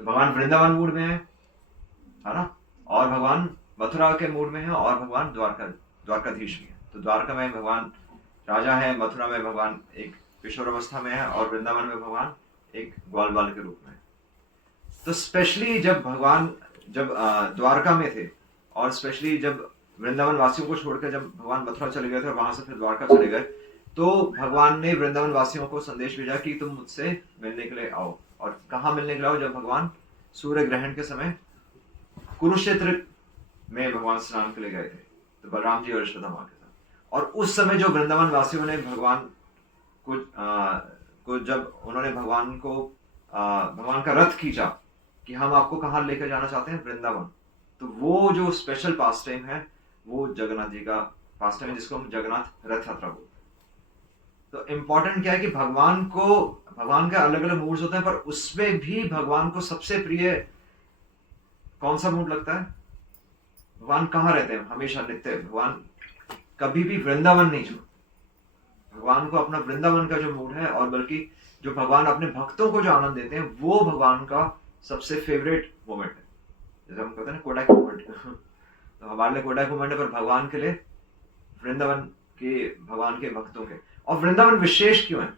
तो भगवान वृंदावन मूड में है ना, और भगवान मथुरा के मूड में है, और भगवान द्वारकाधीश भी है। तो द्वारका में भगवान राजा है, मथुरा में भगवान एक किशोर अवस्था में है, और वृंदावन में भगवान एक ग्वाल बाल के रूप में है। तो स्पेशली जब भगवान द्वारका में थे, और स्पेशली जब वृंदावन वासियों को छोड़कर जब भगवान मथुरा चले गए थे और वहां से फिर द्वारका चले गए, तो भगवान ने वृंदावन वासियों को संदेश भेजा कि तुम मुझसे मिलने के लिए आओ। और कहाँ मिलने के लिए आओ? जब भगवान सूर्य ग्रहण के समय कुरुक्षेत्र में भगवान स्नान के लिए गए थे, तो बलराम जी और यशोदा माँ के साथ। और उस समय जो वृंदावन वासियों ने भगवान को जब उन्होंने भगवान का रथ खींचा कि हम आपको कहाँ लेकर जाना चाहते हैं, वृंदावन, तो वो जो स्पेशल पास टाइम है वो जगन्नाथ जी का पास टाइम है, जिसको हम जगन्नाथ रथ यात्रा बोलते हैं। तो इम्पोर्टेंट क्या है कि भगवान के अलग अलग मूड्स होते हैं, पर उसमें भी भगवान को सबसे प्रिय कौन सा मूड लगता है? भगवान कहाँ रहते हैं हमेशा, नित्य? भगवान कभी भी वृंदावन नहीं छोड़ते। भगवान को अपना वृंदावन का जो मूड है, और बल्कि जो भगवान अपने भक्तों को जो आनंद देते हैं, वो भगवान का सबसे फेवरेट मोमेंट है। जैसे हम कहते हैं ना कोडाक मोमेंट तो हमारे लिए कोडाक मोमेंट है, पर भगवान के लिए वृंदावन के, भगवान के भक्तों के। और वृंदावन विशेष क्यों है?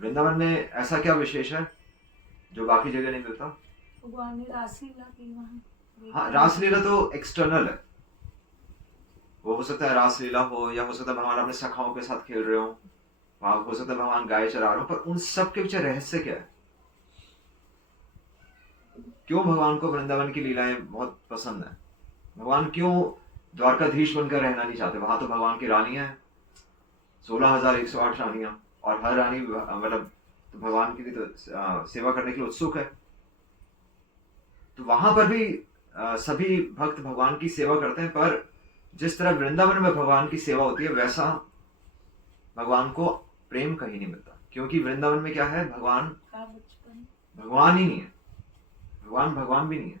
वृंदावन में ऐसा क्या विशेष है जो बाकी जगह नहीं मिलता? भगवान ने रासलीला की वहां। हाँ, रासलीला तो एक्सटर्नल है, वो हो सकता है रासलीला हो, या हो सकता है भगवान अपने सखाओं के साथ खेल रहे हो, वहां हो सकता है भगवान गाय चरा रहे हो, पर उन सब के पीछे रहस्य क्या है? क्यों भगवान को वृंदावन की लीलाएं बहुत पसंद है? भगवान क्यों द्वारकाधीश बनकर रहना नहीं चाहते? वहां तो भगवान की रानी है, 16,108 रानियां, और हर रानी मतलब तो भगवान की भी तो सेवा करने के लिए उत्सुक है। तो वहां पर भी सभी भक्त भगवान की सेवा करते हैं, पर जिस तरह वृंदावन में भगवान की सेवा होती है, वैसा भगवान को प्रेम कहीं नहीं मिलता। क्योंकि वृंदावन में क्या है? भगवान ही नहीं है, भगवान भी नहीं है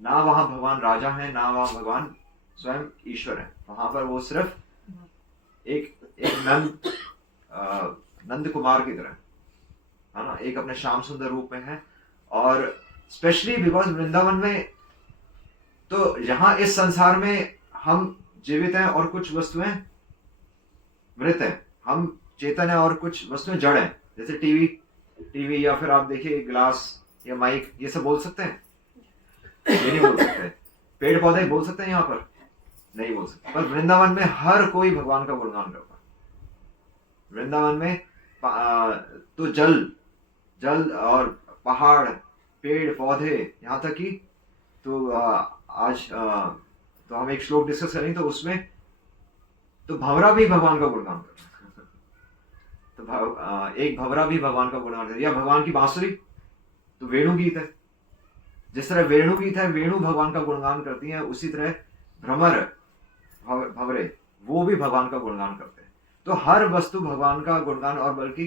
ना। वहां भगवान राजा है, ना वहां भगवान स्वयं ईश्वर है। वहां पर वो सिर्फ एक नंद कुमार की तरह है ना, एक अपने श्याम सुंदर रूप में है। और स्पेशली बिकॉज वृंदावन में, तो यहाँ इस संसार में हम जीवित हैं और कुछ वस्तुएं मृत हैं, हम चेतन है और कुछ वस्तुएं जड़ हैं। जैसे टीवी या फिर आप देखिए ग्लास या माइक, ये सब बोल सकते हैं? ये नहीं बोल सकते। पेड़ पौधे बोल सकते हैं यहाँ पर? नहीं बोल सकते। पर वृंदावन में हर कोई भगवान का गुणगान करता है। वृंदावन में तो जल और पहाड़, पेड़ पौधे, यहाँ तक कि तो आज तो हम एक श्लोक डिस्कस करेंगे, तो उसमें तो भंवरा भी भगवान का गुणगान करता है। तो एक भंवरा भी भगवान का गुणगान करता है। या भगवान की बांसुरी तो वेणु गीत है। जिस तरह वेणु गीत है, वेणु भगवान का गुणगान करती है, उसी तरह भ्रमर, भंवरे, वो भी भगवान का गुणगान करते हैं। तो हर वस्तु भगवान का गुणगान, और बल्कि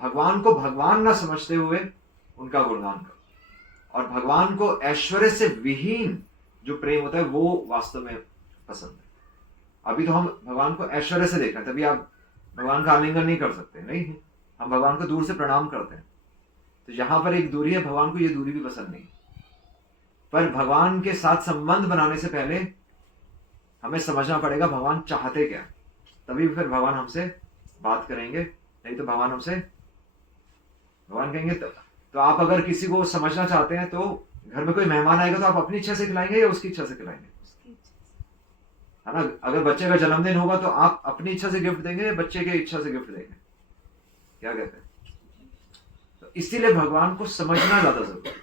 भगवान को भगवान न समझते हुए उनका गुणगान करते हैं। और भगवान को ऐश्वर्य से विहीन जो प्रेम होता है, वो वास्तव में पसंद है। अभी तो हम भगवान को ऐश्वर्य से देख रहे हैं, तभी आप भगवान का आलिंगन नहीं कर सकते, नहीं, हम भगवान को दूर से प्रणाम करते हैं। तो यहां पर एक दूरी है, भगवान को ये दूरी भी पसंद नहीं। पर भगवान के साथ संबंध बनाने से पहले हमें समझना पड़ेगा भगवान चाहते क्या, तभी फिर भगवान हमसे बात करेंगे। नहीं तो भगवान कहेंगे तो आप अगर किसी को समझना चाहते हैं, तो घर में कोई मेहमान आएगा तो आप अपनी इच्छा से खिलाएंगे या उसकी इच्छा से खिलाएंगे? है ना। अगर बच्चे का जन्मदिन होगा तो आप अपनी इच्छा से गिफ्ट देंगे या बच्चे की इच्छा से गिफ्ट देंगे? क्या कहते हैं? तो इसीलिए भगवान को समझना ज्यादा जरूरी है।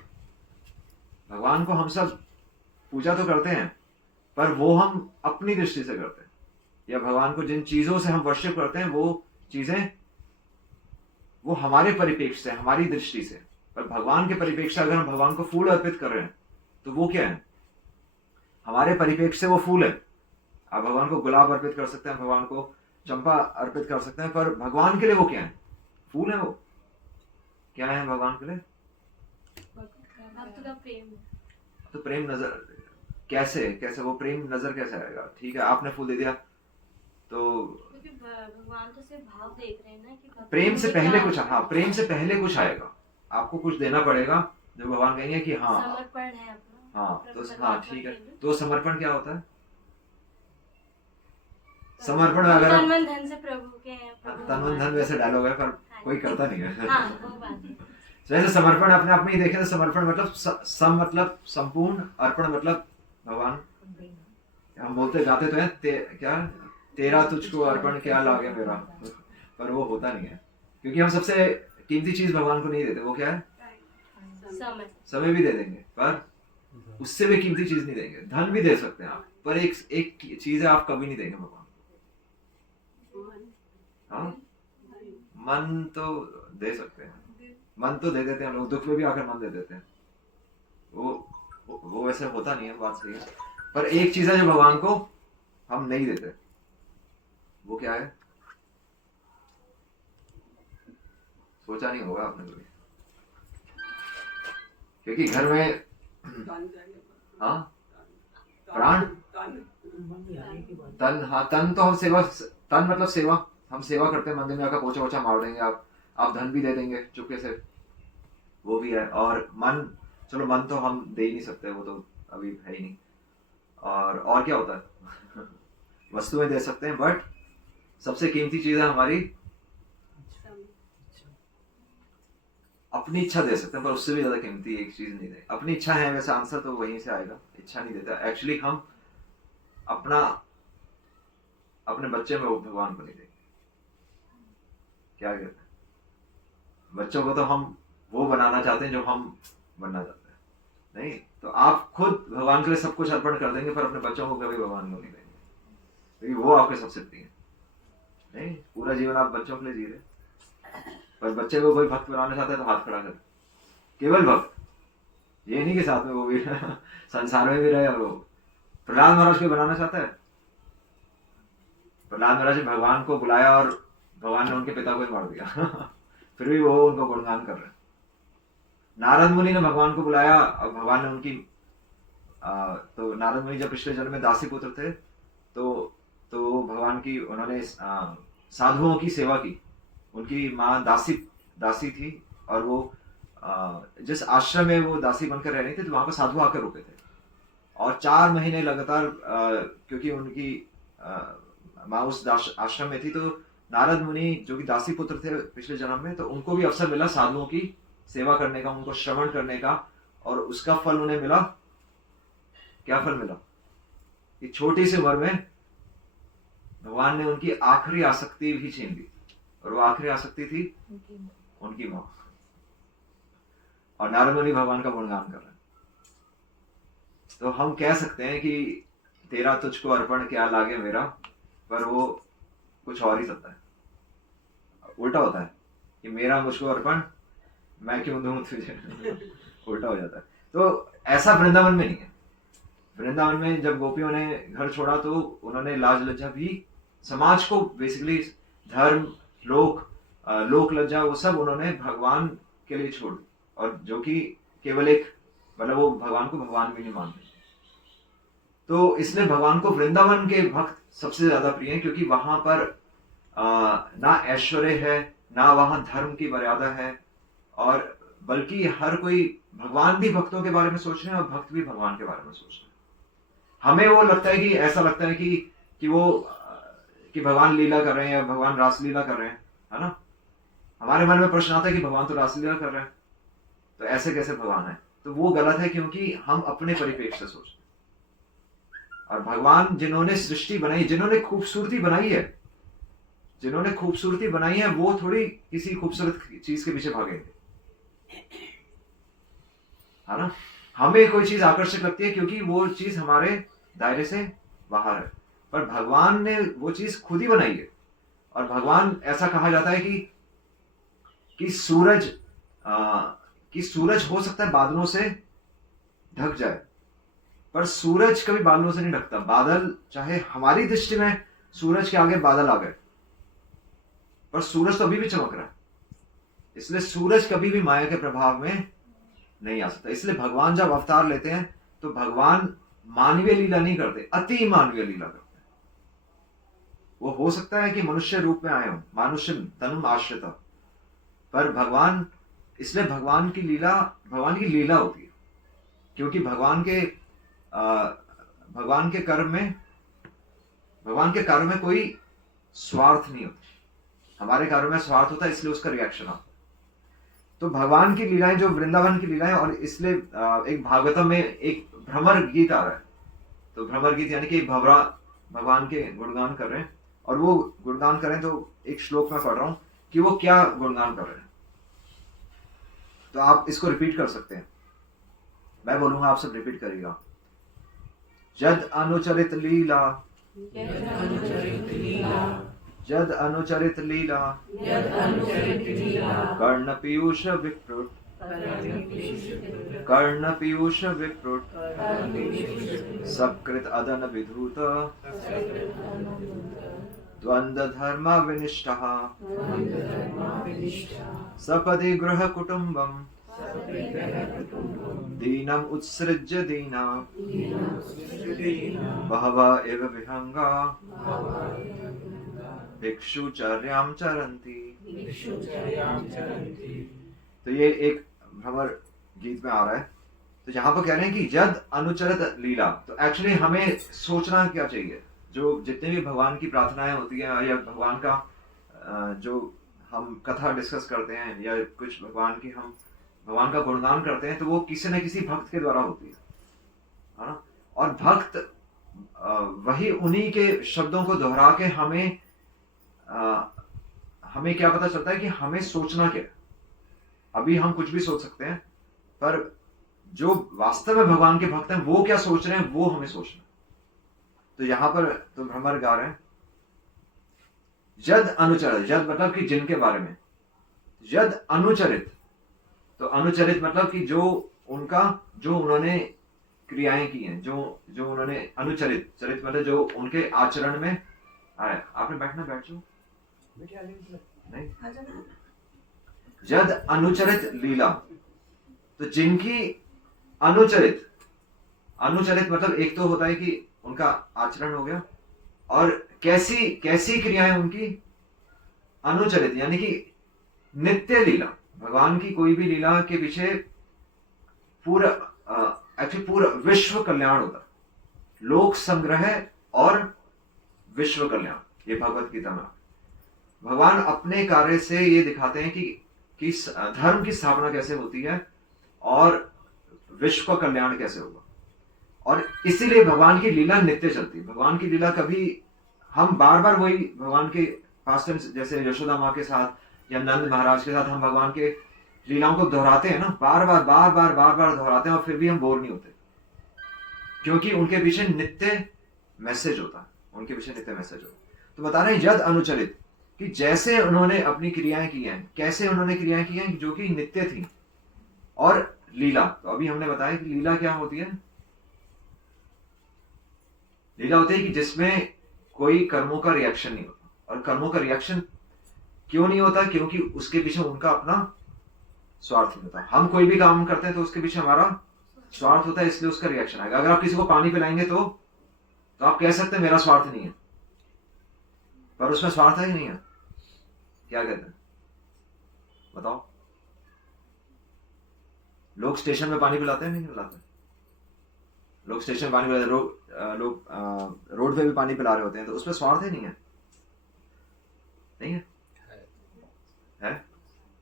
भगवान को हम सब पूजा तो करते हैं, पर वो हम अपनी दृष्टि से करते हैं, या भगवान को जिन चीजों से हम वर्शिप करते हैं, वो चीजें वो हमारे परिप्रेक्ष्य से, हमारी दृष्टि से। पर भगवान के परिप्रेक्ष्य से अगर हम भगवान को फूल अर्पित कर रहे हैं, तो वो क्या है? हमारे परिप्रेक्ष्य से वो फूल है। आप भगवान को गुलाब अर्पित कर सकते हैं, भगवान को चंपा अर्पित कर सकते हैं, पर भगवान के लिए वो क्या है? फूल है। वो क्या है भगवान के लिए? तो प्रेम नजर कैसे वो प्रेम नजर कैसे आएगा? ठीक है, आपने फूल दे दिया तो भगवान तो सिर्फ भाव देख रहे हैं ना, कि प्रेम से पहले कुछ, हाँ, प्रेम से पहले कुछ आएगा। आपको कुछ देना पड़ेगा जो भगवान कहेंगे कि हाँ समर्पण है अपना। हाँ तो हाँ परमात्मा ठीक है। के लिए। तो समर्पण क्या होता है? समर्पण में हम अगर तन आप मन धन से प्रभु के हैं, प्रभु तन मन धन हमारे। वैसे डायलॉग है पर हाँ कोई जी। करता नहीं है। हाँ वो बात है। जैसे समर्पण अपने आप में ही देखें तो समर्पण मतलब सम मतलब संपूर्ण, अर्पण मतलब भगवान। हम बोलते गाते तो हैं क्या तेरा तुझको अर्पण क्या लागे मेरा, पर वो होता नहीं है क्योंकि हम सबसे कीमती चीज भगवान को नहीं देते। वो क्या है? समय। समय भी दे देंगे पर उससे भी कीमती चीज नहीं देंगे। धन भी दे सकते हैं आप पर एक चीज है आप कभी नहीं देंगे भगवान को। हाँ मन तो दे सकते हैं, मन तो दे देते हैं लोग, दुख में भी आकर मन दे देते हैं। वो वैसे होता नहीं है, बात सही है। पर एक चीज है जो भगवान को हम नहीं देते, वो क्या है? सोचा नहीं होगा आपने कभी, क्योंकि घर में हाँ प्राण तन, हाँ तन तो हम सेवा, तन मतलब सेवा, हम सेवा करते हैं, मंदिर में आकर पोछा वोछा मार देंगे आप धन भी दे देंगे चुपके से, वो भी है। और मन, चलो मन तो हम दे ही नहीं सकते, वो तो अभी है ही नहीं। और क्या होता है? वस्तुएं दे सकते हैं बट सबसे कीमती चीज है हमारी अपनी इच्छा दे सकते हैं, पर उससे भी ज्यादा कीमती एक चीज नहीं दे। अपनी इच्छा है वैसे आंसर तो वहीं से आएगा, इच्छा नहीं देता एक्चुअली। हम अपने बच्चे में वो भगवान को नहीं देंगे। क्या कहते हैं? बच्चों को तो हम वो बनाना चाहते हैं जो हम बनना चाहते हैं, नहीं तो आप खुद भगवान के लिए सब कुछ अर्पण कर देंगे पर अपने बच्चों को कभी भगवान को नहीं देंगे क्योंकि वो आपके सबसे प्रिय है। नहीं, पूरा जीवन आप बच्चों के लिए जी रहे, पर बच्चे को कोई भक्त बनाना चाहता है तो हाथ खड़ा कर, केवल भक्त, ये नहीं कि साथ में वो भी संसार में भी रहे। और वो प्रहलाद महाराज को बनाना चाहता है। प्रहलाद महाराज ने भगवान को बुलाया और भगवान ने उनके पिता को ही मार दिया फिर भी वो उनको गुणगान कर रहे हैं। नारद मुनि ने भगवान को बुलाया और भगवान ने उनकी तो नारद मुनि जब पिछले जन्म में दासी पुत्र थे तो भगवान की उन्होंने साधुओं की सेवा की। उनकी माँ दासी थी और वो जिस आश्रम में वो दासी बनकर रह रही थी तो वहां पर साधु आकर रुके थे और 4 महीने लगातार क्योंकि उनकी माँ उस आश्रम में थी तो नारद मुनि जो कि दासी पुत्र थे पिछले जन्म में, तो उनको भी अवसर मिला साधुओं की सेवा करने का, उनको श्रवण करने का, और उसका फल उन्हें मिला। क्या फल मिला? कि छोटी सी उम्र में भगवान ने उनकी आखिरी आसक्ति भी छीन ली, और वो आखिरी आसक्ति थी उनकी माँ। और नारद मुनि भगवान का गुणगान कर रहे हैं। तो हम कह सकते हैं कि तेरा तुझको अर्पण क्या लागे मेरा, पर वो कुछ और ही सकता है, उल्टा होता है कि मेरा मुझको अर्पण मैं क्यों दूं तुझे उल्टा हो जाता है। तो ऐसा वृंदावन में नहीं है। वृंदावन में जब गोपियों ने घर छोड़ा तो उन्होंने लाज लज्जा भी, समाज को बेसिकली धर्म लोक लज्जा वो सब उन्होंने भगवान के लिए छोड़ दी, और जो कि केवल एक मतलब वो भगवान को भगवान भी नहीं मानते। तो इसलिए भगवान को वृंदावन के भक्त सबसे ज्यादा प्रिय है, क्योंकि वहां पर ना ऐश्वर्य है, ना वहां धर्म की मर्यादा है, और बल्कि हर कोई, भगवान भी भक्तों के बारे में सोच रहे हैं और भक्त भी भगवान के बारे में सोच रहे हैं। हमें वो लगता है कि ऐसा लगता है कि भगवान लीला कर रहे हैं या भगवान रासलीला कर रहे हैं, है ना। हमारे मन में प्रश्न आता है कि भगवान तो रासलीला कर रहे हैं, तो ऐसे कैसे भगवान है? तो वो गलत है, क्योंकि हम अपने परिप्रेक्ष्य से सोचते हैं। और भगवान जिन्होंने सृष्टि बनाई, जिन्होंने खूबसूरती बनाई है, वो थोड़ी किसी खूबसूरत चीज के पीछे भागेंगे, है ना। हमें कोई चीज आकर्षक लगती है क्योंकि वो चीज हमारे दायरे से बाहर है, पर भगवान ने वो चीज खुद ही बनाई है। और भगवान, ऐसा कहा जाता है कि सूरज हो सकता है बादलों से ढक जाए, पर सूरज कभी बादलों से नहीं ढकता। बादल, चाहे हमारी दृष्टि में सूरज के आगे बादल आ गए, पर सूरज तो अभी भी चमक रहा है। इसलिए सूरज कभी भी माया के प्रभाव में नहीं आ सकता। इसलिए भगवान जब अवतार लेते हैं तो भगवान मानवीय लीला नहीं करते, अति मानवीय लीला करते हैं। वो हो सकता है कि मनुष्य रूप में आए हो, मानुष्य तनुम आश्रिता, पर भगवान इसलिए भगवान की लीला होती है, क्योंकि भगवान के कर्म में कोई स्वार्थ नहीं होता। हमारे कर्म में स्वार्थ होता है, इसलिए उसका रिएक्शन आता है। तो भगवान की लीलाएं, जो वृंदावन की लीलाएं, और इसलिए एक भागवतम में एक भ्रमर गीत आ रहा है। तो भ्रमर गीत यानी कि भवरा भगवान के गुणगान कर रहे हैं, और वो गुणगान कर रहे हैं। तो एक श्लोक में पढ़ रहा हूं कि वो क्या गुणगान कर रहे हैं, तो आप इसको रिपीट कर सकते हैं। मैं बोलूंगा, आप सब रिपीट करिएगा। जद अनुचरित लीला, जद अनुचरित लीला, कर्ण पीयूष विप्रुट, कर्ण पीयूष विप्रुट, सकृत अदन विधूत, द्वंद्व धर्म विनिष्टः, सपदि गृह कुटुंबम, दीनम उत्सृज्य दीना, बहवः एव विहंगा, भिक्षुचर्यां चरन्ति। तो ये एक भ्रमर गीत में आ रहा है। तो यहाँ पर कह रहे हैं कि जद अनुचरित लीला, तो एक्चुअली हमें सोचना क्या चाहिए, जो जितने भी भगवान की प्रार्थनाएं होती हैं, या भगवान का जो हम कथा डिस्कस करते हैं, या कुछ भगवान का गुणगान करते हैं, तो वो किसी न किसी भक्त के द्वारा होती है ना। और भक्त वही उन्हीं के शब्दों को दोहरा के हमें क्या पता चलता है कि हमें सोचना क्या है। अभी हम कुछ भी सोच सकते हैं, पर जो वास्तव में भगवान के भक्त हैं वो क्या सोच रहे हैं, वो हमें सोचना। तो यहां पर तो भ्रमर गा रहे हैं, जद अनुचरित, जद मतलब कि जिनके बारे में, जद अनुचरित, तो अनुचरित मतलब कि जो उन्होंने क्रियाएं की हैं, जो उन्होंने अनुचरित, चरित मतलब जो उनके आचरण में आए। आपने बैठ जाओ नहीं। जद अनुचरित लीला, तो जिनकी अनुचरित मतलब एक तो होता है कि उनका आचरण हो गया, और कैसी क्रियाएं उनकी अनुचरित, यानी कि नित्य लीला। भगवान की कोई भी लीला के पीछे पूरा विश्व कल्याण होता है, लोक संग्रह और विश्व कल्याण। ये भगवत गीता में भगवान अपने कार्य से ये दिखाते हैं कि धर्म की स्थापना कैसे होती है और विश्व का कल्याण कैसे होगा। और इसीलिए भगवान की लीला नित्य चलती है। भगवान की लीला कभी हम बार बार वही भगवान के पास्ट टाइम, जैसे यशोदा माँ के साथ या नंद महाराज के साथ हम भगवान के लीलाओं को दोहराते हैं ना, बार बार दोहराते हैं, और फिर भी हम बोर नहीं होते, क्योंकि उनके पीछे नित्य मैसेज होता है, उनके पीछे नित्य मैसेज होता है। तो बता रहे हैं जद अनुचरित, कि जैसे उन्होंने अपनी क्रियाएं की हैं, कैसे उन्होंने क्रियाएं की हैं, जो कि नित्य थी। और लीला, तो अभी हमने बताया कि लीला क्या होती है। लीला होती है कि जिसमें कोई कर्मों का रिएक्शन नहीं होता। और कर्मों का रिएक्शन क्यों नहीं होता? क्योंकि उसके पीछे उनका अपना स्वार्थ नहीं होता। हम कोई भी काम करते हैं तो उसके पीछे हमारा स्वार्थ होता है, इसलिए उसका रिएक्शन आएगा। अगर आप किसी को पानी पिलाएंगे तो आप कह सकते हैं मेरा स्वार्थ नहीं है, पर उसमें स्वार्थ है ही नहीं है। क्या कहते हैं बताओ? लोग स्टेशन में पानी पिलाते हैं नहीं पिलाते? लोग स्टेशन में पानी पिलाते, लोग रोड पे भी पानी पिला रहे होते हैं, तो उसमें स्वार्थ ही नहीं है। नहीं है? है?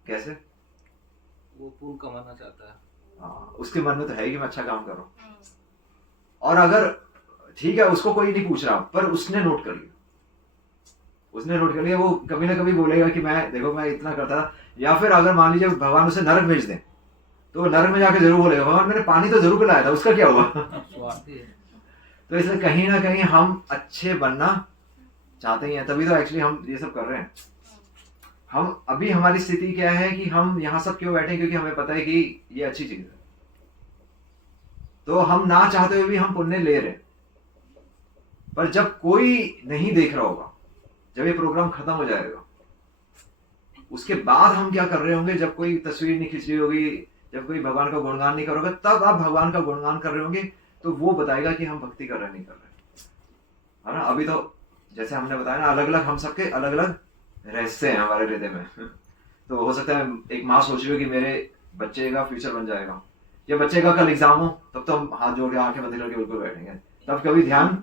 कैसे? वो पुण्य कमाना चाहता है। हाँ, उसके मन में तो है कि मैं अच्छा काम कर रहा हूं। और अगर ठीक है, उसको कोई नहीं पूछ रहा, पर उसने नोट कर लिया, वो कभी ना कभी बोलेगा कि मैं इतना करता था। या फिर अगर मान लीजिए भगवान उसे नरक भेज दें, तो नरक में जाके जरूर बोलेगा भगवान मैंने पानी तो जरूर पिलाया था, उसका क्या हुआ? तो इसलिए कहीं ना कहीं हम अच्छे बनना चाहते ही हैं, तभी तो एक्चुअली हम ये सब कर रहे हैं। हम अभी हमारी स्थिति क्या है कि हम यहाँ सब क्यों बैठे हैं? क्योंकि हमें पता है कि ये अच्छी चीज है, तो हम ना चाहते हुए भी हम पुण्य ले रहे हैं। पर जब कोई नहीं देख रहा होगा, जब ये प्रोग्राम खत्म हो जाएगा, उसके बाद हम क्या कर रहे होंगे? जब कोई तस्वीर नहीं खींच रही होगी, जब कोई भगवान का गुणगान नहीं करोगे, तब आप भगवान का गुणगान कर रहे होंगे, तो वो बताएगा कि हम भक्ति कर रहे नहीं कर रहे, है ना। अभी तो जैसे हमने बताया ना, अलग अलग हम सबके अलग अलग रहस्य हैं हमारे हृदय में। तो हो सकता है एक माँ सोच रही हो कि मेरे बच्चे का फ्यूचर बन जाएगा, या बच्चे का कल एग्जाम हो, तब तो हम हाथ जोड़ के आंखें बंद करके बिल्कुल बैठेंगे, तब कभी ध्यान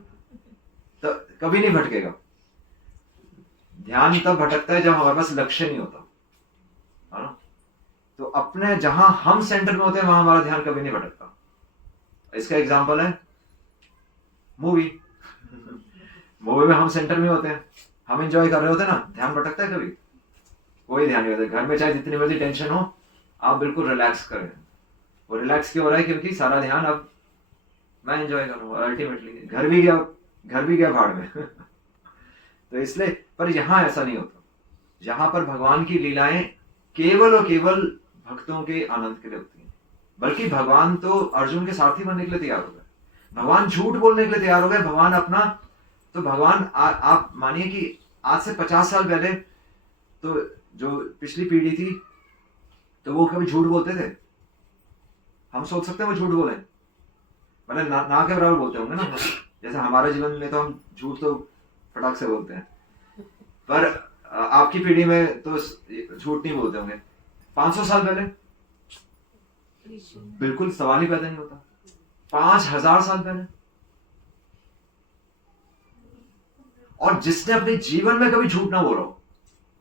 तब कभी नहीं भटकेगा। ध्यान तब भटकता है जब हमारे पास लक्ष्य नहीं होता, है ना। तो अपने जहां हम सेंटर में होते हैं वहां हमारा ध्यान कभी नहीं भटकता। इसका एग्जाम्पल है मूवी। मूवी में हम सेंटर में होते हैं, हम एंजॉय कर रहे होते हैं ना, ध्यान भटकता है कभी? कोई ध्यान नहीं होता। घर में चाहे जितनी मर्जी टेंशन हो, आप बिल्कुल रिलैक्स करें। वो रिलैक्स क्यों हो रहा है? क्योंकि सारा ध्यान अब मैं एंजॉय कर रहा हूँ। अल्टीमेटली घर भी गया भाड़ में। तो इसलिए, पर यहाँ ऐसा नहीं होता। यहाँ पर भगवान की लीलाएं केवल और केवल भक्तों के आनंद के लिए होती हैं। बल्कि भगवान तो अर्जुन के सारथी बनने के लिए तैयार हो गए, भगवान झूठ बोलने के लिए तैयार हो गए, भगवान अपना तो भगवान आप मानिए कि आज से 50 साल पहले तो जो पिछली पीढ़ी थी तो वो कभी झूठ बोलते थे? हम सोच सकते हैं वो झूठ बोले, मतलब ना के बराबर बोलते होंगे ना। जैसे हमारे जीवन में तो हम झूठ तो फटाक से बोलते हैं, पर आपकी पीढ़ी में तो झूठ नहीं बोलते होंगे। 500 साल पहले बिल्कुल सवाल ही पैदा नहीं होता। 5000 साल पहले, और जिसने अपने जीवन में कभी झूठ ना बोला हो,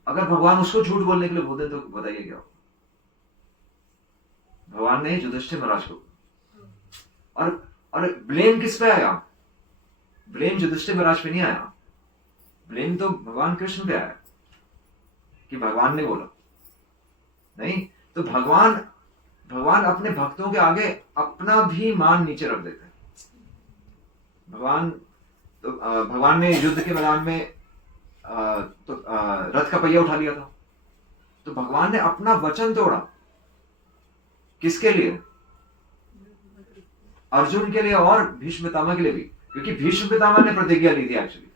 अगर भगवान उसको झूठ बोलने के लिए बोलते तो बताइए क्या हो? भगवान ने युधिष्ठिर महाराज को, और ब्लेम किस पे आया? ब्लेम युधिष्ठिर महाराज पे नहीं आया, ब्लेम तो भगवान कृष्ण पे आया कि भगवान ने बोला। नहीं, तो भगवान अपने भक्तों के आगे अपना भी मान नीचे रख देते हैं। भगवान ने युद्ध के मैदान में रथ का पहिया उठा लिया था, तो भगवान ने अपना वचन तोड़ा। किसके लिए? अर्जुन के लिए और भीष्म पितामह के लिए भी, क्योंकि भीष्म पितामह ने प्रतिज्ञा ली थी। एक्चुअली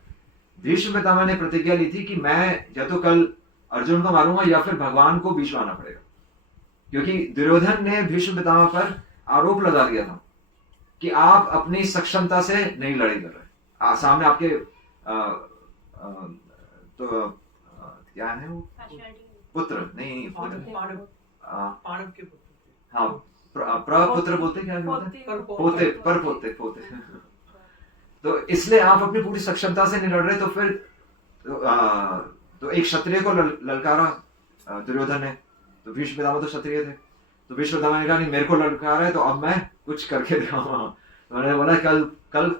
भीष्म पितामह ने प्रतिज्ञा ली थी कि मैं या तो कल अर्जुन को मारूंगा या फिर भगवान को बीच में आना पड़ेगा, क्योंकि दुर्योधन ने भीष्म पितामह पर आरोप लगा दिया था कि आप अपनी सक्षमता से नहीं लड़ाई कर रहे। सामने आपके क्या है वो पुत्र, नहीं पांडव के पुत्र, हाँ प्रपुत्र बोलते, क्या बोलते? पोते। तो इसलिए आप अपनी पूरी सक्षमता से नहीं लड़ रहे, तो फिर तो एक क्षत्रिय को ललकारा दुर्योधन ने। तो भीष्म पितामह तो क्षत्रिय थे, तो भीष्म पितामह ने कहा नहीं, मेरे को ललकारा है तो अब मैं कुछ करके दिखाऊंगा। तो मैंने बोला कल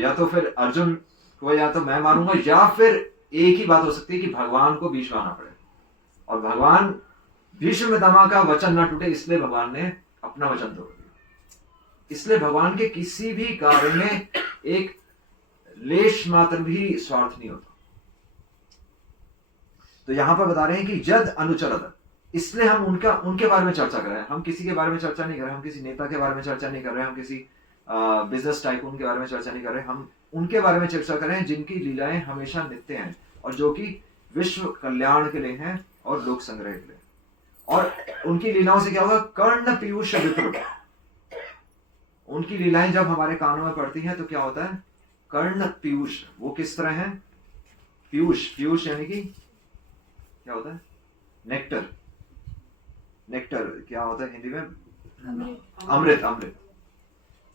या तो फिर अर्जुन को या तो मैं मारूंगा, या फिर एक ही बात हो सकती है कि भगवान को बीच में आना पड़े। और भगवान भीष्म पितामह का वचन ना टूटे, इसलिए भगवान ने अपना वचन तोड़ दिया। इसलिए भगवान के किसी भी कार्य में एक लेश मात्र भी स्वार्थ नहीं होता। तो यहां पर बता रहे हैं कि जद अनुचरत, इसलिए हम उनके बारे में चर्चा कर रहे हैं। हम किसी के बारे में चर्चा नहीं कर रहे, हम किसी नेता के बारे में चर्चा नहीं कर रहे, हम किसी बिजनेस टाइकून के बारे में चर्चा नहीं कर रहे। हम उनके बारे में चर्चा कर रहे हैं जिनकी लीलाएं हमेशा नित्य हैं, और जो कि विश्व कल्याण के लिए हैं और लोक संग्रह के लिए। और उनकी लीलाओं से क्या होगा? कर्ण पीयूष विप्र। उनकी लीलाएं जब हमारे कानों में पड़ती हैं तो क्या होता है? कर्ण पीयूष। वो किस तरह है? पीयूष यानी कि क्या होता है? नेक्टर। नेक्टर क्या होता है हिंदी में? अमृत।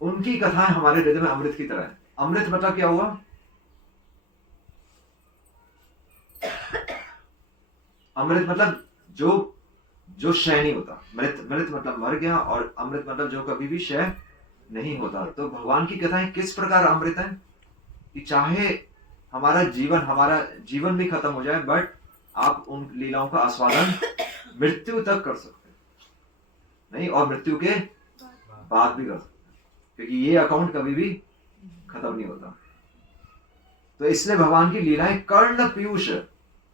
उनकी कथाएं हमारे हृदय में अमृत की तरह है। अमृत मतलब क्या हुआ? अमृत मतलब जो क्षय नहीं होता। मृत मतलब मर गया, और अमृत मतलब जो कभी भी क्षय नहीं होता। तो भगवान की कथाएं किस प्रकार अमृत है कि चाहे हमारा जीवन भी खत्म हो जाए, बट आप उन लीलाओं का आस्वादन मृत्यु तक कर सकते हैं, नहीं, और मृत्यु के बाद भी कर सकते हैं, क्योंकि ये अकाउंट कभी भी खत्म नहीं होता। तो इसलिए भगवान की लीलाएं कर्ण पीयूष।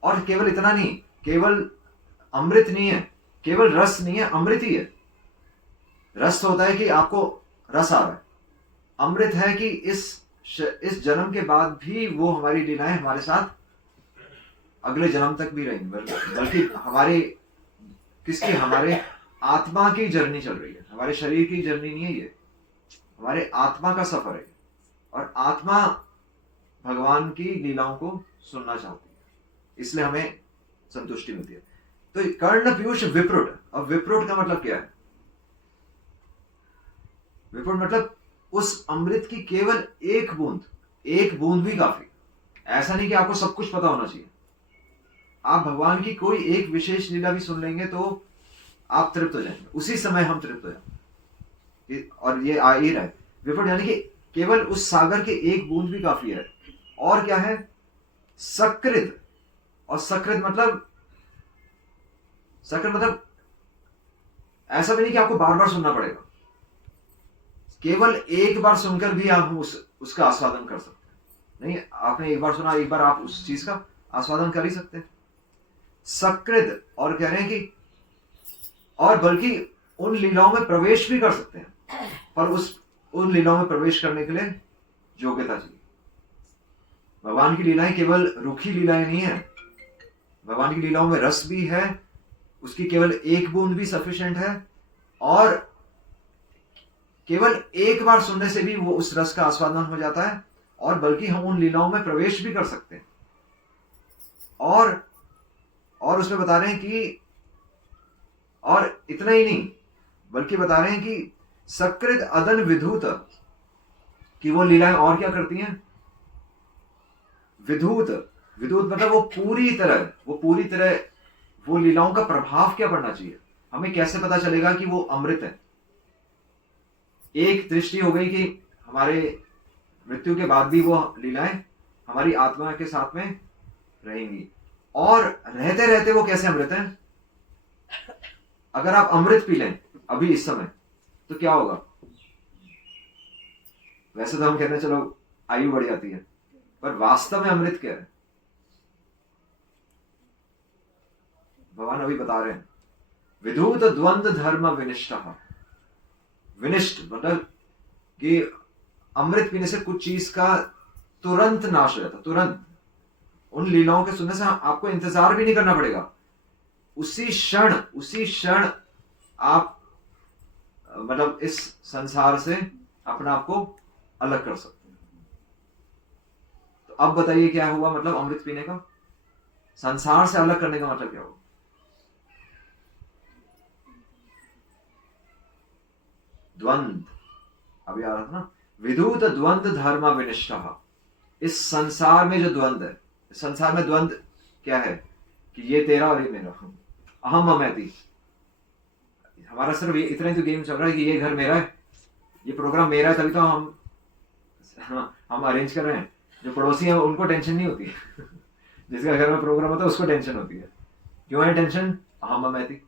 और केवल इतना नहीं, केवल अमृत नहीं है, केवल रस नहीं है, अमृत ही है। रस होता है कि आपको रस आ रहा है, अमृत है कि इस जन्म के बाद भी वो हमारी लीलाएं हमारे साथ अगले जन्म तक भी रहेंगी। बल्कि हमारे आत्मा की जर्नी चल रही है, हमारे शरीर की जर्नी नहीं है ये, हमारे आत्मा का सफर है। और आत्मा भगवान की लीलाओं को सुनना चाहती है, इसलिए हमें संतुष्टि मिलती है। तो कर्ण पीयूष विप्रुट, अब विप्रुट का मतलब क्या है? विप्रुट मतलब उस अमृत की केवल एक बूंद भी काफी। ऐसा नहीं कि आपको सब कुछ पता होना चाहिए। आप भगवान की कोई एक विशेष लीला भी सुन लेंगे तो आप तृप्त हो जाएंगे, उसी समय हम तृप्त हो जाएंगे। और ये आ ही रहा है विप्रुट, यानी कि केवल उस सागर के एक बूंद भी काफी है। और क्या है? सकृत। और सकृत मतलब ऐसा भी नहीं कि आपको बार बार सुनना पड़ेगा, केवल एक बार सुनकर भी आप उसका आस्वादन कर सकते हैं। नहीं, आपने एक बार सुना, एक बार आप उस चीज का आस्वादन कर ही सकते हैं। सकृत, और कह रहे हैं कि और बल्कि उन लीलाओं में प्रवेश भी कर सकते हैं, पर उन लीलाओं में प्रवेश करने के लिए योग्यता चाहिए। भगवान की लीलाएं केवल रूखी लीलाएं नहीं है, भगवान की लीलाओं में रस भी है, उसकी केवल एक बूंद भी सफिशिएंट है, और केवल एक बार सुनने से भी वो उस रस का आस्वादन हो जाता है, और बल्कि हम उन लीलाओं में प्रवेश भी कर सकते हैं। और उसमें बता रहे हैं कि और इतना ही नहीं, बल्कि बता रहे हैं कि सकृत अदन विधूत, कि वो लीलाएं और क्या करती हैं? विधूत मतलब वो पूरी तरह वो लीलाओं का प्रभाव क्या पड़ना चाहिए। हमें कैसे पता चलेगा कि वो अमृत है? एक दृष्टि हो गई कि हमारे मृत्यु के बाद भी वो लीलाएं हमारी आत्मा के साथ में रहेंगी, और रहते रहते वो कैसे अमृत है? अगर आप अमृत पी लें अभी इस समय तो क्या होगा? वैसे तो हम कहते हैं चलो आयु बढ़ जाती है, पर वास्तव में अमृत क्या है? भगवान अभी बता रहे हैं, विधूत द्वंद्व धर्म विनिष्ट मतलब कि अमृत पीने से कुछ चीज का तुरंत नाश हो जाता, तुरंत। उन लीलाओं के सुनने से आपको इंतजार भी नहीं करना पड़ेगा, उसी क्षण आप मतलब इस संसार से अपने आप को अलग कर सकते हैं। तो अब बताइए क्या हुआ मतलब अमृत पीने का? संसार से अलग करने का मतलब क्या हुआ? द्वंद, अभी आ रहा था ना, विधूत द्वंद धर्म विनिष्ट। इस संसार में जो द्वंद है, संसार में द्वंद क्या है? कि ये तेरा और ये मेरा, अहम ममैति। हमारा सिर्फ ये इतना ही तो गेम चल रहा है कि ये घर मेरा है, ये प्रोग्राम मेरा है, तभी तो हम अरेंज कर रहे हैं। जो पड़ोसी हैं उनको टेंशन नहीं होती जिसका घर में प्रोग्राम होता है उसको टेंशन होती है। क्यों है टेंशन? अहम ममैति।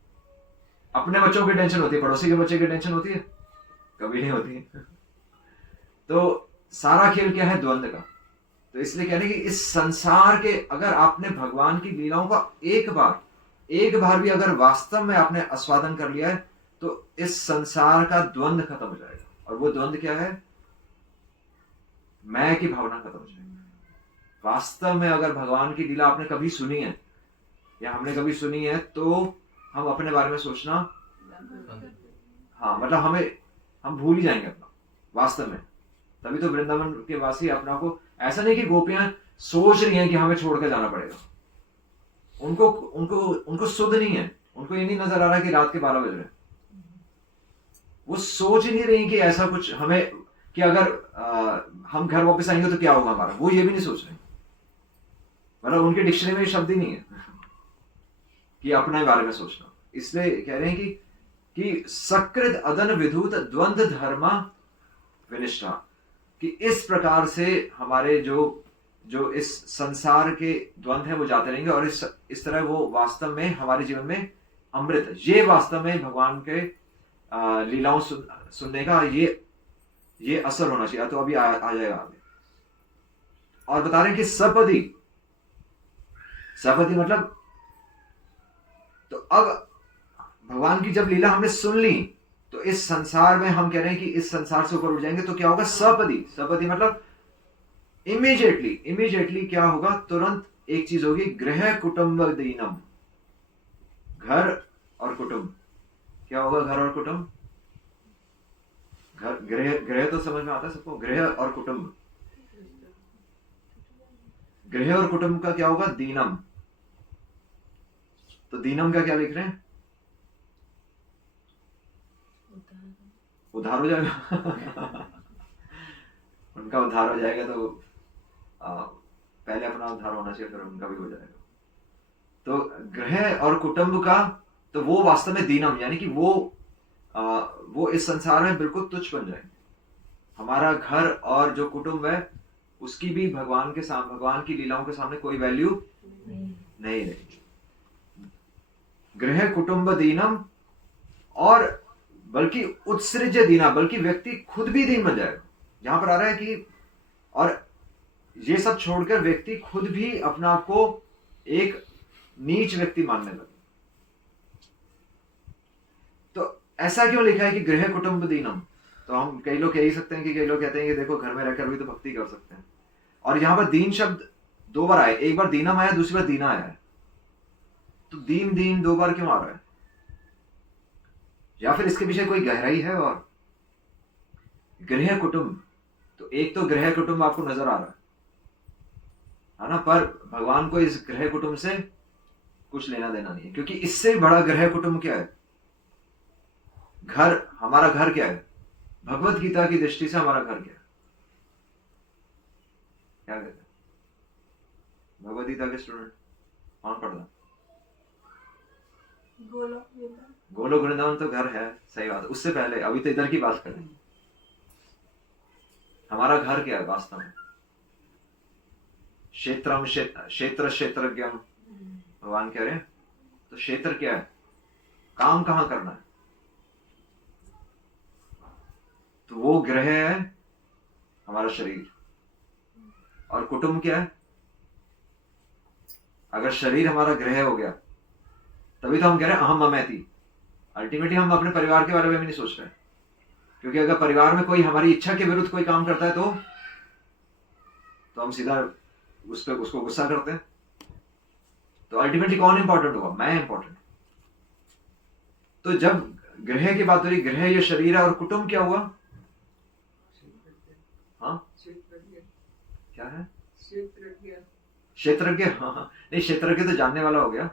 अपने बच्चों की टेंशन होती है, पड़ोसी के बच्चे की टेंशन होती है? कभी नहीं होती तो सारा खेल क्या है? द्वंद का। तो इसलिए कह रहे हैं कि इस संसार के, अगर आपने भगवान की लीलाओं का एक बार भी अगर वास्तव में आपने आस्वादन कर लिया है तो इस संसार का द्वंद खत्म हो जाएगा। और वो द्वंद क्या है? मैं की भावना खत्म हो जाएगी। वास्तव में अगर भगवान की लीला आपने कभी सुनी है या हमने कभी सुनी है तो हम अपने बारे में सोचना, हाँ मतलब हम भूल ही जाएंगे अपना वास्तव में। तभी तो वृंदावन के वासी अपना को, ऐसा नहीं कि गोपियां सोच रही हैं कि हमें छोड़कर जाना पड़ेगा, उनको सुध नहीं है, उनको ये नहीं नजर आ रहा कि रात के 12 बज रहे, वो सोच ही नहीं रही कि ऐसा कुछ हमें, कि अगर हम घर वापस आएंगे तो क्या होगा हमारा, वो ये भी नहीं सोच रहे। मतलब उनके डिक्शनरी में शब्द ही नहीं है कि अपने बारे में सोचना। इसलिए कह रहे हैं कि सकृत अदन विधूत द्वंद धर्म विनिष्ठा, कि इस प्रकार से हमारे जो इस संसार के द्वंद है वो जाते रहेंगे, और इस तरह वो वास्तव में हमारे जीवन में अमृत है। ये वास्तव में भगवान के लीलाओं सुनने का ये असर होना चाहिए। तो अभी आ जाएगा आगे। और बता रहे हैं कि सपदी मतलब, तो अब भगवान की जब लीला हमने सुन ली तो इस संसार में हम कह रहे हैं कि इस संसार से ऊपर उठ जाएंगे। तो क्या होगा? सपदी मतलब इमीडिएटली क्या होगा? तुरंत एक चीज होगी, गृह कुटुंब दीनम। घर और कुटुंब, क्या होगा? घर और कुटुंब, गृह तो समझ में आता है सबको, गृह और कुटुंब। गृह और कुटुंब का क्या होगा? दीनम। तो दीनम का क्या लिख रहे हैं? उद्धार हो जाएगा। उनका उद्धार हो जाएगा तो पहले अपना उद्धार होना चाहिए, फिर उनका भी हो जाएगा। तो गृह और कुटुंब का, तो वो वास्तव में दीनम, यानी कि वो इस संसार में बिल्कुल तुच्छ बन जाएंगे। हमारा घर और जो कुटुंब है उसकी भी भगवान की लीलाओं के सामने कोई वैल्यू नहीं रहेगी। गृह कुटुंब दीनम, और बल्कि उत्सृज्य दीना, बल्कि व्यक्ति खुद भी दीन बन जाएगा। यहां पर आ रहा है कि और ये सब छोड़कर व्यक्ति खुद भी अपने आप को एक नीच व्यक्ति मानने लगे। तो ऐसा क्यों लिखा है कि गृह कुटुंब दीनम? तो हम कई लोग कह ही सकते हैं कि कई लोग कहते हैं कि देखो घर में रहकर भी तो भक्ति कर सकते हैं, और यहां पर दीन शब्द 2 बार आए, एक बार दीनम आया, दूसरी बार दीना आया है। तो दीन दीन 2 बार क्यों आ रहा है? या फिर इसके पीछे कोई गहराई है? और गृह कुटुंब, तो एक तो गृह कुटुंब आपको नजर आ रहा है ना, पर भगवान को इस गृह कुटुंब से कुछ लेना देना नहीं है, क्योंकि इससे बड़ा गृह कुटुंब क्या है? घर, हमारा घर क्या है? भगवत गीता की दृष्टि से हमारा घर क्या है? क्या कहते हैं भगवत गीता के स्टूडेंट? कौन पढ़ता? गोलोक वृंदावन तो घर है, सही बात है। उससे पहले अभी तो इधर की बात कर रहे हैं। हमारा घर क्या है वास्तव में? क्षेत्र क्षेत्रज्ञम, भगवान कह रहे हैं। तो क्षेत्र क्या है? काम कहां करना है? तो वो ग्रह है हमारा शरीर। और कुटुंब क्या है? अगर शरीर हमारा ग्रह हो गया तभी तो हम कह रहे हैं अहम ममैति। अल्टीमेटली हम अपने परिवार के बारे में भी नहीं सोच रहे, क्योंकि अगर परिवार में कोई हमारी इच्छा के विरुद्ध कोई काम करता है तो हम सीधा उसको गुस्सा करते हैं। तो अल्टीमेटली कौन इंपॉर्टेंट होगा? मैं इंपॉर्टेंट। तो जब ग्रह की बात हो रही, ग्रह ये शरीर है, और कुटुंब क्या हुआ? हाँ क्या है? क्षेत्रज्ञ। हाँ, नहीं क्षेत्रज्ञ तो जानने वाला हो गया।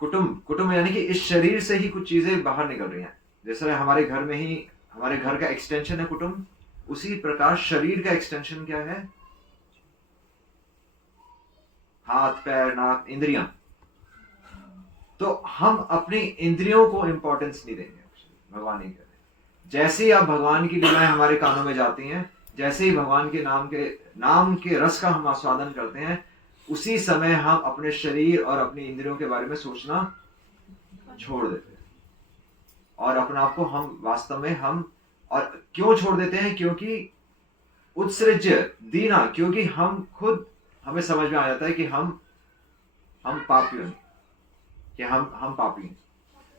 कुटुंब यानी कि इस शरीर से ही कुछ चीजें बाहर निकल रही हैं। जैसे हमारे घर में ही हमारे घर का एक्सटेंशन है कुटुंब, उसी प्रकार शरीर का एक्सटेंशन क्या है? हाथ, पैर, नाक, इंद्रियां। तो हम अपनी इंद्रियों को इंपॉर्टेंस नहीं देंगे, भगवान ही कह रहे हैं। जैसे ही आप भगवान की लीलाएं हमारे कानों में जाती हैं, जैसे ही भगवान के नाम के रस का हम आस्वादन करते हैं, उसी समय हम अपने शरीर और अपनी इंद्रियों के बारे में सोचना छोड़ देते हैं, और अपने आप को हम वास्तव में और क्यों छोड़ देते हैं? क्योंकि उत्सृज्य दीना, क्योंकि हम खुद, हमें समझ में आ जाता है कि हम पापी हैं, कि हम पापी हैं।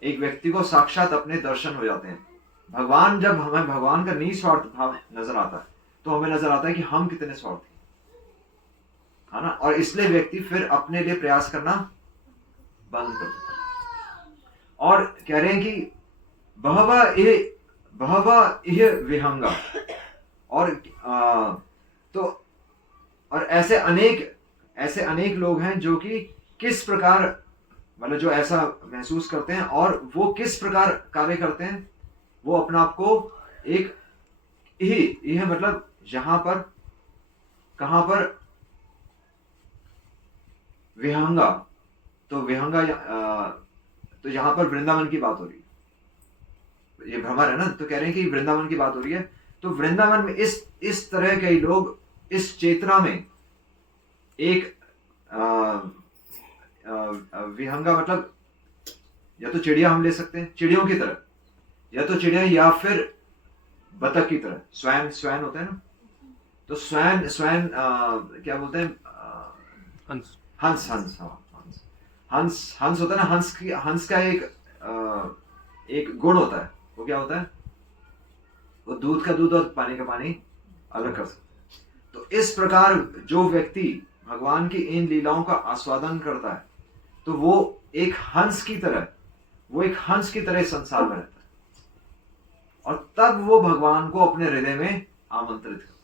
एक व्यक्ति को साक्षात अपने दर्शन हो जाते हैं। भगवान, जब हमें भगवान का निस्वार्थ भाव नजर आता है तो हमें नजर आता है कि हम कितने स्वार्थी है ना, और इसलिए व्यक्ति फिर अपने लिए प्रयास करना बंद कर देता है। और कह रहे हैं कि बहवा इह विहंगा, और ऐसे अनेक लोग हैं जो कि किस प्रकार, मतलब जो ऐसा महसूस करते हैं, और वो किस प्रकार कार्य करते हैं? वो अपने आप को एक यह मतलब यहां पर, कहां पर? विहंगा। तो विहंगा, तो यहां पर वृंदावन की बात हो रही है। ये भ्रमर है ना, तो कह रहे हैं कि वृंदावन की बात हो रही है। तो वृंदावन में इस तरह के लोग इस चेतना में एक विहंगा, मतलब या तो चिड़िया हम ले सकते हैं, चिड़ियों की तरह, या तो चिड़िया, या फिर बतख की तरह। स्वैन होता है ना, तो स्वैन क्या बोलते हैं? हंस होता है ना। हंस का एक गुण होता है। वो क्या होता है? वो दूध का दूध और पानी का पानी अलग कर सकते हैं। तो इस प्रकार जो व्यक्ति भगवान की इन लीलाओं का आस्वादन करता है, तो वो एक हंस की तरह संसार में रहता है, और तब वो भगवान को अपने हृदय में आमंत्रित करता है।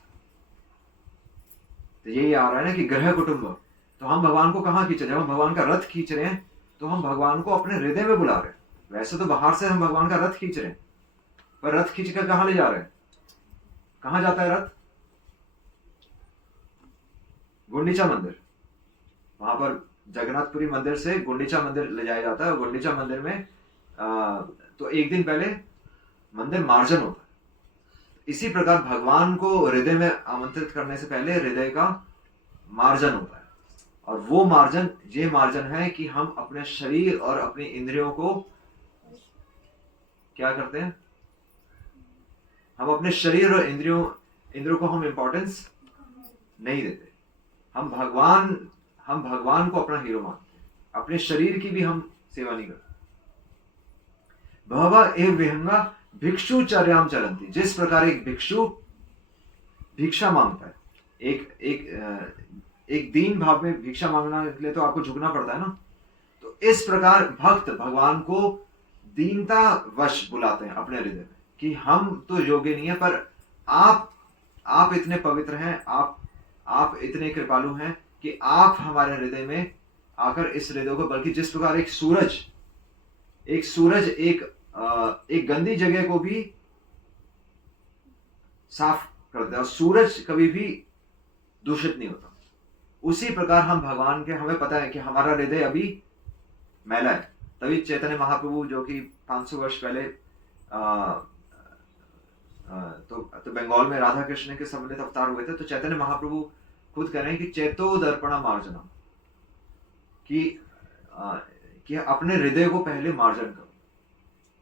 तो यही आ रहा है ना कि गृह कुटुंब। तो हम भगवान को कहां खींच रहे हैं? हम भगवान का रथ खींच रहे हैं, तो हम भगवान को अपने हृदय में बुला रहे हैं। वैसे तो बाहर से हम भगवान का रथ खींच रहे हैं, पर रथ खींच कर कहां ले जा रहे हैं? कहां जाता है रथ? गुंडीचा मंदिर। वहां पर जगन्नाथपुरी मंदिर से गुंडीचा मंदिर ले जाया जाता है, और गुंडीचा मंदिर में तो एक दिन पहले मंदिर मार्जन होता है। इसी प्रकार भगवान को हृदय में आमंत्रित करने से पहले हृदय का मार्जन होता है, और वो मार्जन ये मार्जन है कि हम अपने शरीर और अपनी इंद्रियों को क्या करते हैं? हम अपने शरीर और इंद्रियों को हम इंपॉर्टेंस नहीं देते। हम भगवान को अपना हीरो मानते हैं, अपने शरीर की भी हम सेवा नहीं करते। बहवा एव विहंगा भिक्षु चर्याम चलंती। जिस प्रकार एक भिक्षु भिक्षा मांगता है, एक दीन भाव में भिक्षा मांगने के लिए तो आपको झुकना पड़ता है ना, तो इस प्रकार भक्त भगवान को दीनता वश बुलाते हैं अपने हृदय में कि हम तो योग्य नहीं है, पर आप इतने पवित्र हैं, आप इतने कृपालु हैं कि आप हमारे हृदय में आकर इस हृदय को, बल्कि जिस प्रकार एक सूरज एक गंदी जगह को भी साफ कर देता है, सूरज कभी भी दूषित नहीं होता, उसी प्रकार हम भगवान के, हमें पता है कि हमारा हृदय अभी मैला है। तभी चैतन्य महाप्रभु जो कि 500 वर्ष पहले तो बंगाल में राधा कृष्ण के सम्मिलित अवतार हुए थे, तो चैतन्य महाप्रभु खुद कह रहे हैं कि चेतो दर्पणा मार्जनम, कि अपने हृदय को पहले मार्जन करो।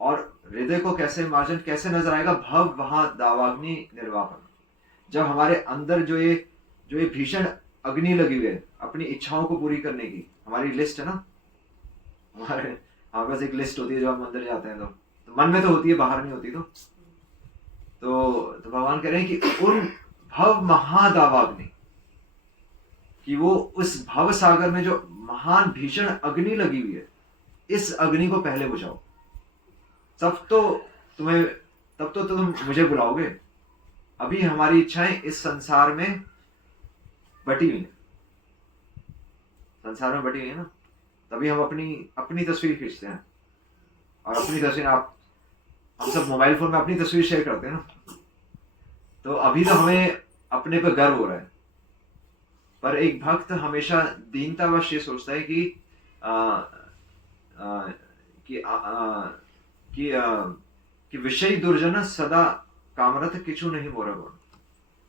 और हृदय को कैसे नजर आएगा? भव वहां दावाग्नि निर्वापन। जब हमारे अंदर जो ये भीषण अग्नि लगी हुई है अपनी इच्छाओं को पूरी करने की, हमारी लिस्ट है ना, हमारे पास एक लिस्ट होती है जब हम मंदिर जाते हैं तो मन में तो होती है, बाहर नहीं होती। तो भगवान कह रहे हैं कि उन भव महादावाग्नि, कि वो उस भव सागर में जो महान भीषण अग्नि लगी हुई है, इस अग्नि को पहले बुझाओ, तब तो तुम मुझे बुलाओगे। अभी हमारी इच्छाएं इस संसार में बटी हुई है ना, तभी हम अपनी तस्वीर खींचते हैं, और अपनी तस्वीर हम सब मोबाइल फोन में अपनी तस्वीर शेयर करते हैं ना, तो अभी तो हमें अपने पर गर्व हो रहा है। पर एक भक्त हमेशा दीनतावश ये सोचता है कि विषय दुर्जन सदा कामरत किचु नहीं मोरा गुण,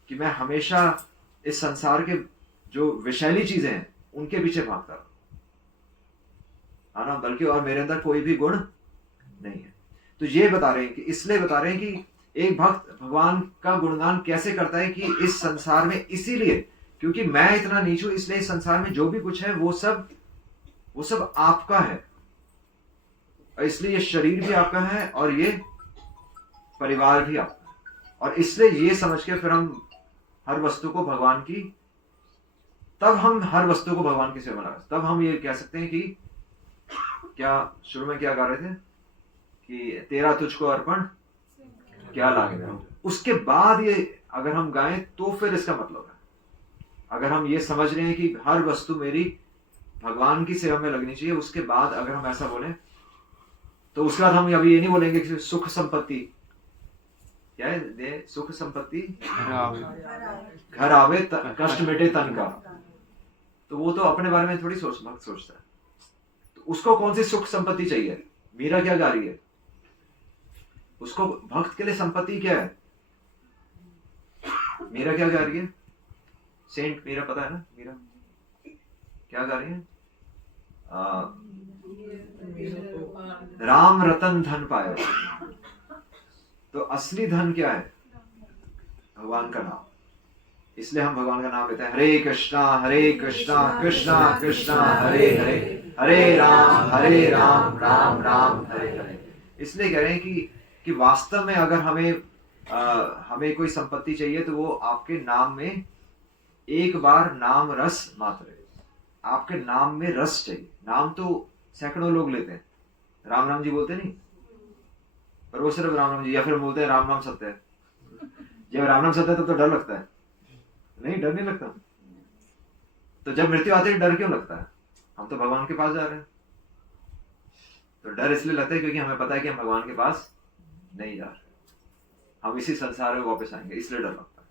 कि मैं हमेशा इस संसार के जो विषैली चीजें हैं उनके पीछे भागता हूं, है ना, बल्कि और मेरे अंदर कोई भी गुण नहीं है। तो ये बता रहे हैं कि इसलिए बता रहे हैं कि एक भक्त भगवान का गुणगान कैसे करता है कि इस संसार में, इसीलिए क्योंकि मैं इतना नीच हूं, इसलिए इस संसार में जो भी कुछ है वो सब आपका है, और इसलिए ये शरीर भी आपका है और ये परिवार भी आपका है, और इसलिए ये समझ के फिर हम हर वस्तु को भगवान की, तब हम हर वस्तु को भगवान की सेवा लगा, तब हम ये कह सकते हैं कि क्या शुरू में क्या गा रहे थे कि तेरा तुझको अर्पण क्या लागेगा। उसके बाद ये अगर हम गाएं तो फिर इसका मतलब है, अगर हम ये समझ रहे हैं कि हर वस्तु मेरी भगवान की सेवा में लगनी चाहिए, उसके बाद अगर हम ऐसा बोलें तो उसके बाद हम अभी ये नहीं बोलेंगे कि सुख संपत्ति क्या है, दे सुख संपत्ति घर आवे कष्ट मिटे तन का, तो वो तो अपने बारे में थोड़ी भक्त सोचता है। तो उसको कौन सी सुख संपत्ति चाहिए? मीरा क्या गा रही है, उसको भक्त के लिए संपत्ति क्या है? मीरा क्या गा रही है? सेंट मीरा, पता है ना मीरा क्या गा रही है? राम रतन धन पाए। तो असली धन क्या है? भगवान का नाम। इसलिए हम भगवान का नाम लेते हैं, हरे कृष्णा कृष्णा कृष्णा हरे हरे, हरे राम राम राम हरे हरे। इसलिए कह रहे हैं कि वास्तव में अगर हमें कोई संपत्ति चाहिए तो वो आपके नाम में एक बार नाम रस मात्र है, आपके नाम में रस चाहिए। नाम तो सैकड़ों लोग लेते हैं, राम राम जी बोलते नहीं, पर वो सिर्फ राम राम जी, या फिर बोलते हैं राम नाम सत्य है। जब राम नाम सत्य है तब तो डर लगता है, नहीं डर नहीं लगता। तो जब मृत्यु आती है डर क्यों लगता है? हम तो भगवान के पास जा रहे हैं, तो डर इसलिए लगता है क्योंकि हमें पता है कि हम भगवान के पास नहीं जा रहे, हम इसी संसार में वापस आएंगे, इसलिए डर लगता है।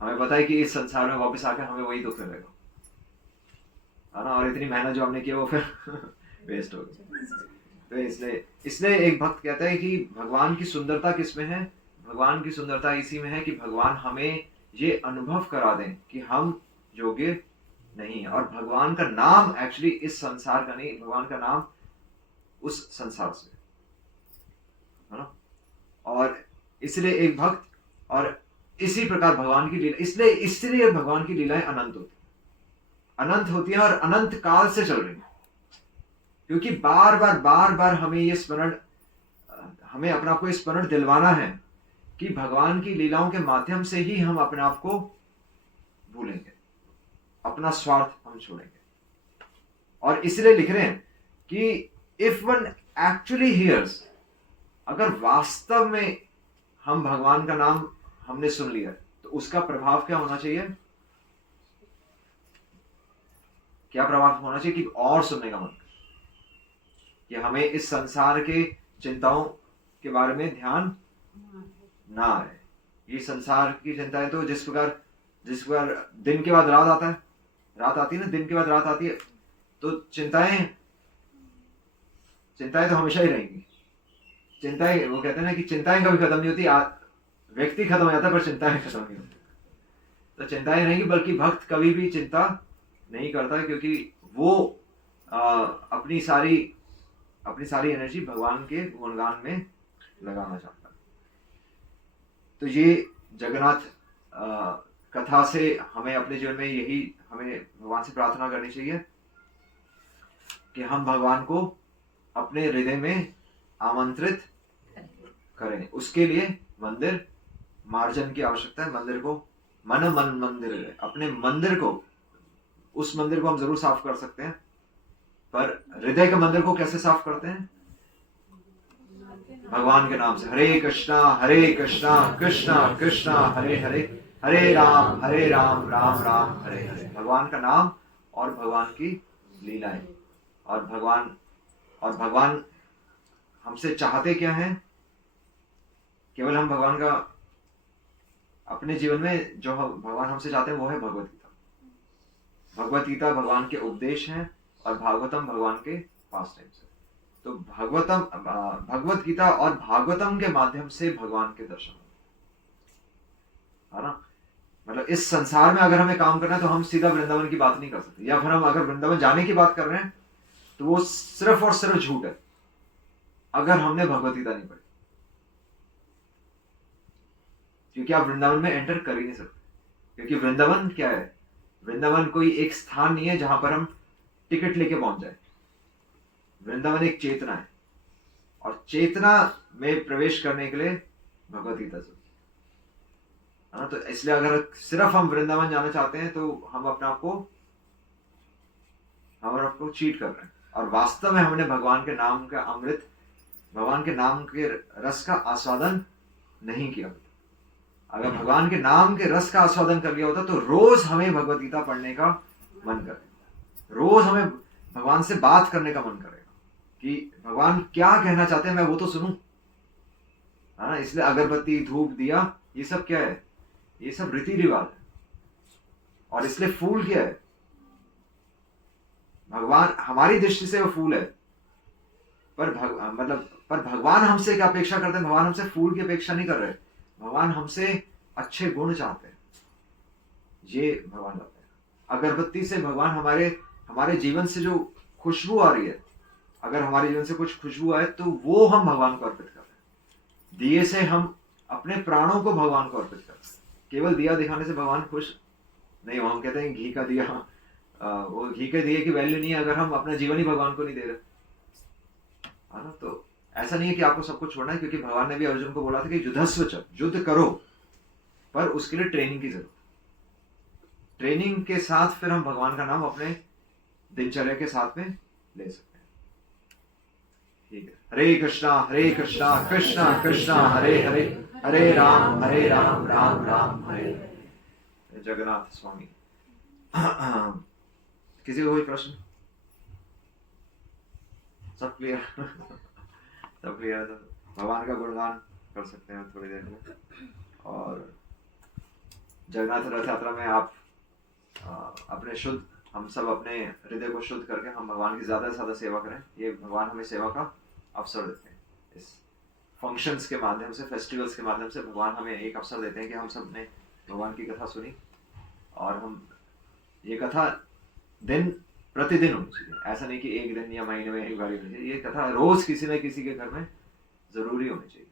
हमें पता है कि इस संसार में वापस आकर हमें वही दुख मिलेगा, है ना, और इतनी मेहनत जो हमने की वो फिर वेस्ट हो गई। तो इसलिए एक भक्त कहता है कि भगवान की सुंदरता किसमें है? भगवान की सुंदरता इसी में है कि भगवान हमें ये अनुभव करा दें कि हम योग्य नहीं है। और भगवान का नाम एक्चुअली इस संसार का नहीं, भगवान का नाम उस संसार से, है ना। और इसलिए एक भक्त, और इसी प्रकार भगवान की लीला, इसलिए भगवान की लीलाएं अनंत होती है और अनंत काल से चल रही है, क्योंकि बार बार हमें ये स्मरण, हमें अपने आप को स्मरण दिलवाना है कि भगवान की लीलाओं के माध्यम से ही हम अपने आप को भूलेंगे, अपना स्वार्थ हम छोड़ेंगे। और इसलिए लिख रहे हैं कि इफ वन एक्चुअली हियर्स, अगर वास्तव में हम भगवान का नाम हमने सुन लिया तो उसका प्रभाव क्या होना चाहिए? क्या प्रभाव होना चाहिए? कि और सुनने का मन, कि हमें इस संसार के चिंताओं के बारे में ध्यान ना आए। ये संसार की चिंताएं तो जिस प्रकार दिन के बाद रात आता है, रात आती है ना, दिन के बाद रात आती है, तो चिंताएं तो हमेशा ही रहेंगी। चिंताएं, वो कहते हैं ना कि चिंताएं कभी खत्म नहीं होती, व्यक्ति खत्म हो जाता है पर चिंताएं खत्म नहीं होती। तो चिंताएं रहेंगी, बल्कि भक्त कभी भी चिंता नहीं करता है, क्योंकि वो अपनी सारी एनर्जी भगवान के गुणगान में लगाना चाहता है। तो ये जगन्नाथ कथा से हमें अपने जीवन में यही, हमें भगवान से प्रार्थना करनी चाहिए कि हम भगवान को अपने हृदय में आमंत्रित करें। उसके लिए मंदिर मार्जन की आवश्यकता है। मंदिर को मन मंदिर है, अपने मंदिर को, उस मंदिर को हम जरूर साफ कर सकते हैं, पर हृदय के मंदिर को कैसे साफ करते हैं? भगवान के नाम से। हरे कृष्णा कृष्णा कृष्णा हरे हरे, हरे राम राम राम हरे हरे। भगवान का नाम और भगवान की लीलाएं, और भगवान हमसे चाहते क्या है? केवल हम भगवान का अपने जीवन में जो भगवान हमसे चाहते हैं वो है भगवत गीता। भगवत गीता भगवान के उपदेश हैं और भागवतम भगवान के पास टाइम से। तो भगवत गीता और भागवतम के माध्यम से भगवान के दर्शन, है ना। मतलब इस संसार में अगर हमें काम करना है तो हम सीधा वृंदावन की बात नहीं कर सकते, या फिर हम अगर वृंदावन जाने की बात कर रहे हैं तो वो सिर्फ और सिर्फ झूठ है अगर हमने भगवत गीता नहीं पढ़ी, क्योंकि आप वृंदावन में एंटर कर ही नहीं सकते। क्योंकि वृंदावन क्या है? वृंदावन कोई एक स्थान नहीं है जहां पर हम टिकट लेके पहुंच जाए। वृंदावन एक चेतना है, और चेतना में प्रवेश करने के लिए भगवत गीता से, है ना। तो इसलिए अगर सिर्फ हम वृंदावन जाना चाहते हैं तो हम अपने आप को चीट कर रहे हैं, और वास्तव में हमने भगवान के नाम का अमृत, भगवान के नाम के रस का आस्वादन नहीं किया। अगर भगवान के नाम के रस का आस्वादन कर लिया होता तो रोज हमें भगवत गीता पढ़ने का मन करेगा, रोज हमें भगवान से बात करने का मन करेगा कि भगवान क्या कहना चाहते हैं, मैं वो तो सुनूं, है ना। इसलिए अगरबत्ती, धूप, दिया, ये सब क्या है? ये सब रीति रिवाज है। और इसलिए फूल क्या है? भगवान हमारी दृष्टि से वो फूल है, पर भगवान हमसे क्या अपेक्षा करते हैं? भगवान हमसे फूल की अपेक्षा नहीं कर रहे, भगवान हमसे अच्छे गुण चाहते हैं। ये भगवान चाहते हैं। अगरबत्ती से भगवान हमारे जीवन से जो खुशबू आ रही है, अगर हमारे जीवन से कुछ खुशबू आए तो वो हम भगवान को अर्पित कर रहे हैं। दिए से हम अपने प्राणों को भगवान को अर्पित कर रहे हैं। केवल दिया दिखाने से भगवान खुश नहीं हो। हम कहते हैं घी का दिया, वो घी के दिए की वैल्यू नहीं है अगर हम अपना जीवन ही भगवान को नहीं दे रहे, है ना। तो ऐसा नहीं है कि आपको सब कुछ छोड़ना है, क्योंकि भगवान ने भी अर्जुन को बोला था कि युद्धस्व च, युद्ध करो, पर उसके लिए ट्रेनिंग की जरूरत है। ट्रेनिंग के साथ फिर हम भगवान का नाम अपने दिनचर्या के साथ में ले सकते हैं। ठीक है। हरे कृष्णा कृष्णा कृष्णा हरे हरे, हरे राम राम राम हरे हरे। जगन्नाथ स्वामी। किसी को कोई प्रश्न? सब क्लियर सब क्लियर है। तो भगवान का गुणगान कर सकते हैं थोड़ी देर में। और जगन्नाथ रथ यात्रा में आप अपने शुद्ध, हम सब अपने हृदय को शुद्ध करके हम भगवान की ज़्यादा से ज़्यादा सेवा करें। ये भगवान हमें सेवा का अवसर देते हैं। इस फंक्शंस के माध्यम से, फेस्टिवल्स के माध्यम से भगवान हमें एक अवसर देते हैं कि हम सब ने भगवान की कथा सुनी और हम ये कथा दिन प्रतिदिन होनी चाहिए। ऐसा नहीं कि एक दिन या महीने में एक बार होनी चाहिए, ये कथा रोज किसी न किसी के घर में जरूरी होनी चाहिए।